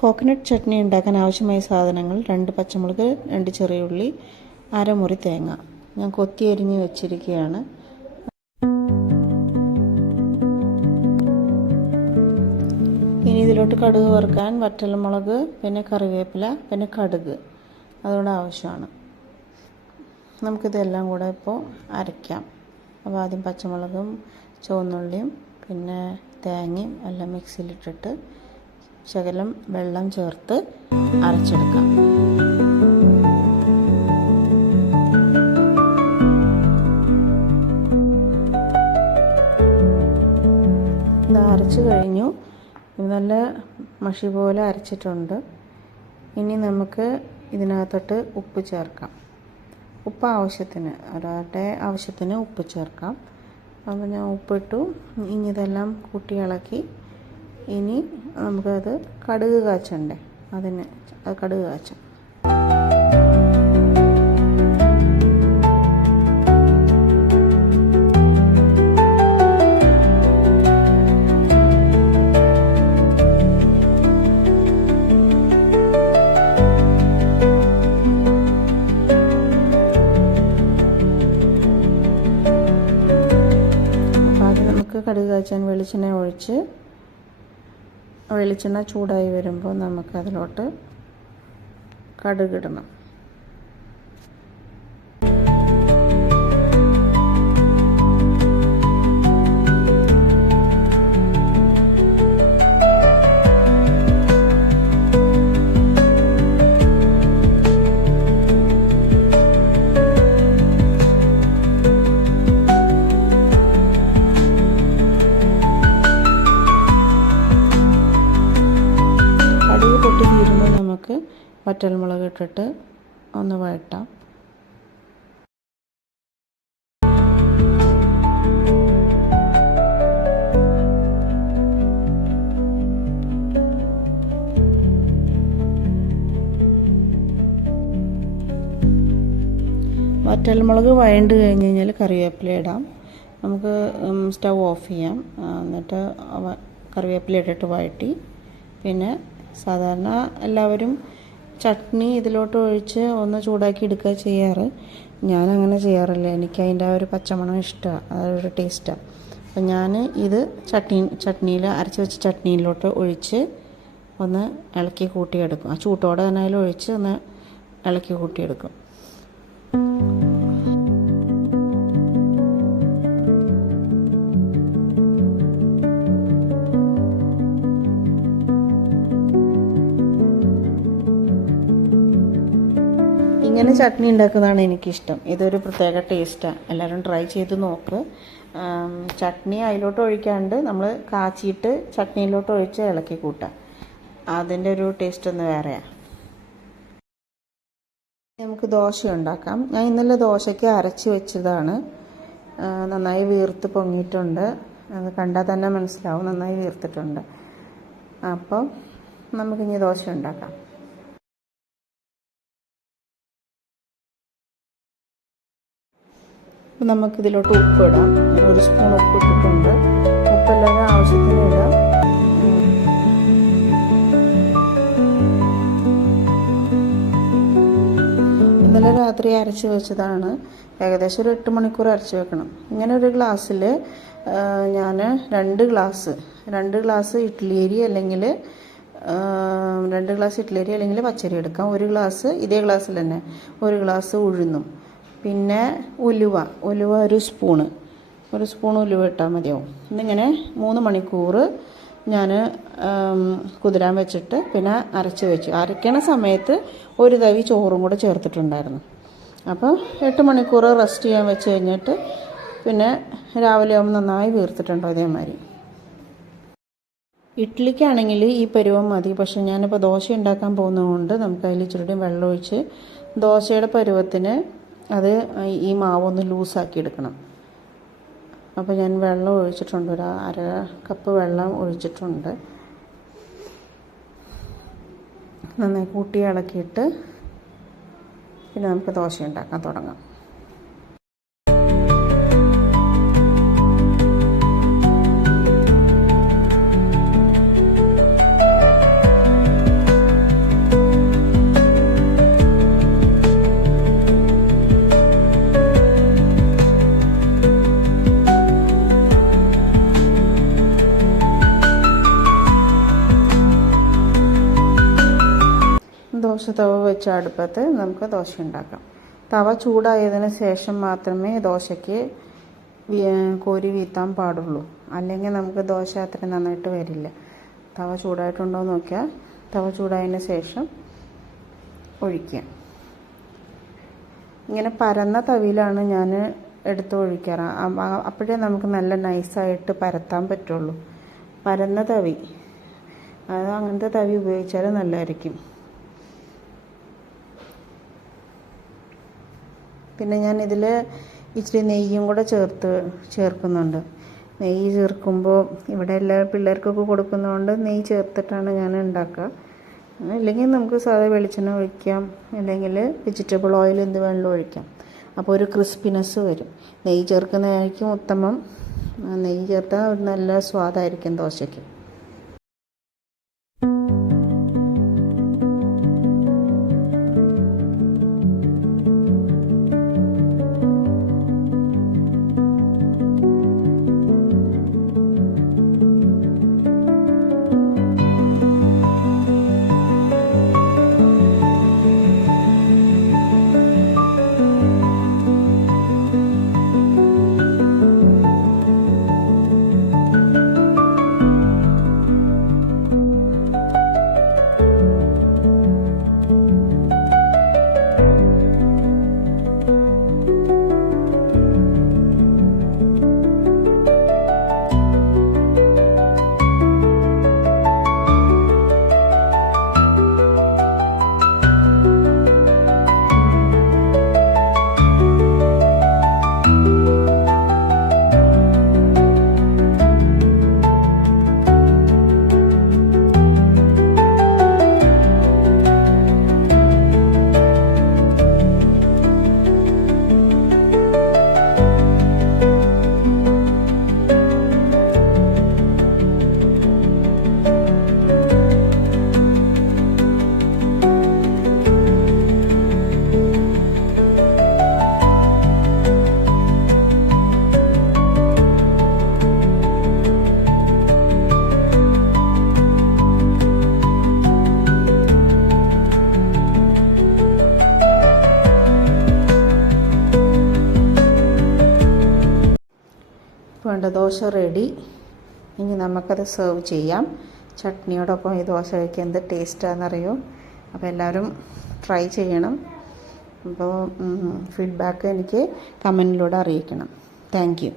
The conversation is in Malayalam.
കോക്കനട്ട് ചട്നി ഉണ്ടാക്കാൻ ആവശ്യമായ സാധനങ്ങൾ 2 പച്ചമുളക്, 2 ചെറിയ ഉള്ളി, അരമുറി തേങ്ങ. ഞാൻ കൊത്തി അരിഞ്ഞ് വെച്ചിരിക്കുകയാണ്. ഇനി ഇതിലോട്ട് കടുക് വറുക്കാൻ വറ്റൽമുളക്, പിന്നെ കറിവേപ്പില, പിന്നെ കടുക് അതുകൂടെ ആവശ്യമാണ്. നമുക്കിതെല്ലാം കൂടെ ഇപ്പോൾ അരയ്ക്കാം. അപ്പോൾ ആദ്യം പച്ചമുളകും ചുവന്നുള്ളിയും പിന്നെ തേങ്ങയും എല്ലാം മിക്സിയിലിട്ടിട്ട് ശകലം വെള്ളം ചേർത്ത് അരച്ചെടുക്കാം. ഇത് അരച്ച് കഴിഞ്ഞു. നല്ല മഷി പോലെ അരച്ചിട്ടുണ്ട്. ഇനി നമുക്ക് ഇതിനകത്തോട്ട് ഉപ്പ് ചേർക്കാം. ഉപ്പ് ആവശ്യത്തിന്, ഒരാളുടെ ആവശ്യത്തിന് ഉപ്പ് ചേർക്കാം. അപ്പോൾ ഞാൻ ഉപ്പിട്ടു. ഇനി ഇതെല്ലാം കൂട്ടി ഇളക്കി ഇനി നമുക്കത് കടുക് കാച്ചണ്ടേ, അത് കടുക് കാച്ചാം. കടുക് കാച്ചാൻ വെളിച്ചെണ്ണ ചൂടായി വരുമ്പോൾ നമുക്കതിലോട്ട് കടുകിടണം. തീരുമ്പോൾ നമുക്ക് വറ്റൽമുളക് ഇട്ടിട്ട് ഒന്ന് വഴറ്റാം. വറ്റൽമുളക് വഴണ്ട് കഴിഞ്ഞ് കഴിഞ്ഞാൽ കറിവേപ്പില ഇടാം. നമുക്ക് സ്റ്റൗ ഓഫ് ചെയ്യാം. എന്നിട്ട് കറിവേപ്പില ഇട്ടിട്ട് വഴറ്റി പിന്നെ സാധാരണ എല്ലാവരും ചട്നി ഇതിലോട്ട് ഒഴിച്ച് ഒന്ന് ചൂടാക്കി എടുക്കുക ചെയ്യാറ്. ഞാനങ്ങനെ ചെയ്യാറില്ല. എനിക്ക് അതിൻ്റെ ആ ഒരു പച്ചമണം ഇഷ്ടമാണ്, അതൊരു ടേസ്റ്റാണ്. അപ്പം ഞാൻ ഇത് ചട്നിയിൽ അരച്ച് വെച്ച ചട്നിയിലോട്ട് ഒഴിച്ച് ഒന്ന് ഇളക്കി കൂട്ടിയെടുക്കും. ആ ചൂട്ടോടെ തന്നെ അതിൽ ഒഴിച്ച് ഒന്ന് ഇളക്കി കൂട്ടിയെടുക്കും. ഇങ്ങനെ ചട്നി ഉണ്ടാക്കുന്നതാണ് എനിക്കിഷ്ടം. ഇതൊരു പ്രത്യേക ടേസ്റ്റാണ്. എല്ലാവരും ട്രൈ ചെയ്ത് നോക്ക്. ചട്നി അതിലോട്ട് ഒഴിക്കാണ്ട് നമ്മൾ കാച്ചിയിട്ട് ചട്നിയിലോട്ട് ഒഴിച്ച് ഇളക്കി കൂട്ടാം. അതിൻ്റെ ഒരു ടേസ്റ്റ് ഒന്ന് വേറെയാണ്. നമുക്ക് ദോശ ഉണ്ടാക്കാം. ഞാൻ ഇന്നലെ ദോശയ്ക്ക് അരച്ച് വെച്ചതാണ്. നന്നായി വീർത്ത് പൊങ്ങിയിട്ടുണ്ട്. അത് കണ്ടാൽ തന്നെ മനസ്സിലാവും, നന്നായി വീർത്തിട്ടുണ്ട്. അപ്പോൾ നമുക്കിനി ദോശ ഉണ്ടാക്കാം. അപ്പം നമുക്കിതിലോട്ട് ഉപ്പ് ഇടാം. 1 സ്പൂൺ ഉപ്പ് ഇട്ടിട്ടുണ്ട്. ഉപ്പെല്ലാം ആവശ്യത്തിന് ഇടാം. ഇന്നലെ രാത്രി അരച്ച് വെച്ചതാണ്. ഏകദേശം ഒരു 8 മണിക്കൂർ അരച്ച് വെക്കണം. ഇങ്ങനെ ഒരു ഗ്ലാസ്സിൽ ഞാൻ 2 ഗ്ലാസ് ഇഡ്ഡലി അരി അല്ലെങ്കിൽ 2 ഗ്ലാസ് ഇഡ്ഡലി അരി അല്ലെങ്കിൽ പച്ചരി എടുക്കാം. 1 ഗ്ലാസ് ഇതേ ഗ്ലാസ്സിൽ തന്നെ 1 ഗ്ലാസ് ഉഴുന്നും പിന്നെ ഉലുവ 1 സ്പൂൺ ഉലുവ ഇട്ടാൽ മതിയാവും. എന്നിങ്ങനെ 3 മണിക്കൂർ ഞാൻ കുതിരാൻ വെച്ചിട്ട് പിന്നെ അരച്ച് വെച്ചു. അരയ്ക്കണ സമയത്ത് 1 തവി ചോറും കൂടെ ചേർത്തിട്ടുണ്ടായിരുന്നു. അപ്പോൾ 8 മണിക്കൂർ റെസ്റ്റ് ചെയ്യാൻ വെച്ച് കഴിഞ്ഞിട്ട് പിന്നെ രാവിലെ ആകുമ്പോൾ നന്നായി വീർത്തിട്ടുണ്ടോ ഇതേമാതിരി. ഇഡ്ഡലിക്കാണെങ്കിൽ ഈ പരുവം മതി. പക്ഷെ ഞാനിപ്പോൾ ദോശ ഉണ്ടാക്കാൻ പോകുന്നതുകൊണ്ട് നമുക്ക് അതിൽ ഇച്ചിരി വെള്ളം ഒഴിച്ച് ദോശയുടെ പരുവത്തിന് അത് ഈ മാവൊന്ന് ലൂസാക്കി എടുക്കണം. അപ്പോൾ ഞാൻ വെള്ളം ഒഴിച്ചിട്ടുണ്ട്. 1/2 കപ്പ് വെള്ളം ഒഴിച്ചിട്ടുണ്ട്. നന്നായി കൂട്ടി ഇളക്കിയിട്ട് പിന്നെ നമുക്ക് ദോശ ഉണ്ടാക്കാൻ തുടങ്ങാം. തവ വെച്ച അടുപ്പത്ത് നമുക്ക് ദോശ ഉണ്ടാക്കാം. തവ ചൂടായതിന് ശേഷം മാത്രമേ ദോശയ്ക്ക് കോരി വീത്താൻ പാടുള്ളൂ. അല്ലെങ്കിൽ നമുക്ക് ദോശ അത്ര നന്നായിട്ട് വരില്ല. തവ ചൂടായിട്ടുണ്ടോ എന്ന് നോക്കിയാൽ തവ ചൂടായതിന് ശേഷം ഒഴിക്കുക. ഇങ്ങനെ പരന്ന തവിയിലാണ് ഞാൻ എടുത്ത് ഒഴിക്കാറ്. അപ്പോഴേ നമുക്ക് നല്ല നൈസായിട്ട് പരത്താൻ പറ്റുള്ളൂ. പരന്ന തവി, അത് അങ്ങനത്തെ തവി ഉപയോഗിച്ചാൽ നല്ലതായിരിക്കും. പിന്നെ ഞാൻ ഇതിൽ ഇച്ചിരി നെയ്യും കൂടെ ചേർക്കുന്നുണ്ട്. നെയ്യ് ചേർക്കുമ്പോൾ ഇവിടെ എല്ലാ പിള്ളേർക്കൊക്കെ കൊടുക്കുന്നതുകൊണ്ട് നെയ്യ് ചേർത്തിട്ടാണ് ഞാൻ ഉണ്ടാക്കുക. അല്ലെങ്കിൽ നമുക്ക് സാധാ വെളിച്ചെണ്ണ ഒഴിക്കാം, അല്ലെങ്കിൽ വെജിറ്റബിൾ ഓയിൽ എന്ത് വേണമെങ്കിലും ഒഴിക്കാം. അപ്പോൾ ഒരു ക്രിസ്പിനെസ് വരും. നെയ്യ് ചേർക്കുന്നതായിരിക്കും ഉത്തമം. നെയ്യ് ചേർത്താൽ ഒരു നല്ല സ്വാദായിരിക്കും ദോശയ്ക്ക്. വേണ്ട ദോശ റെഡി. ഇനി നമുക്കത് സെർവ് ചെയ്യാം. ചട്നിയോടൊപ്പം ഈ ദോശ കഴിക്കാൻ എന്ത് ടേസ്റ്റാണെന്നറിയോ. അപ്പോൾ എല്ലാവരും ട്രൈ ചെയ്യണം. അപ്പോൾ ഫീഡ്ബാക്ക് എനിക്ക് കമൻറ്റിലൂടെ അറിയിക്കണം. Thank you.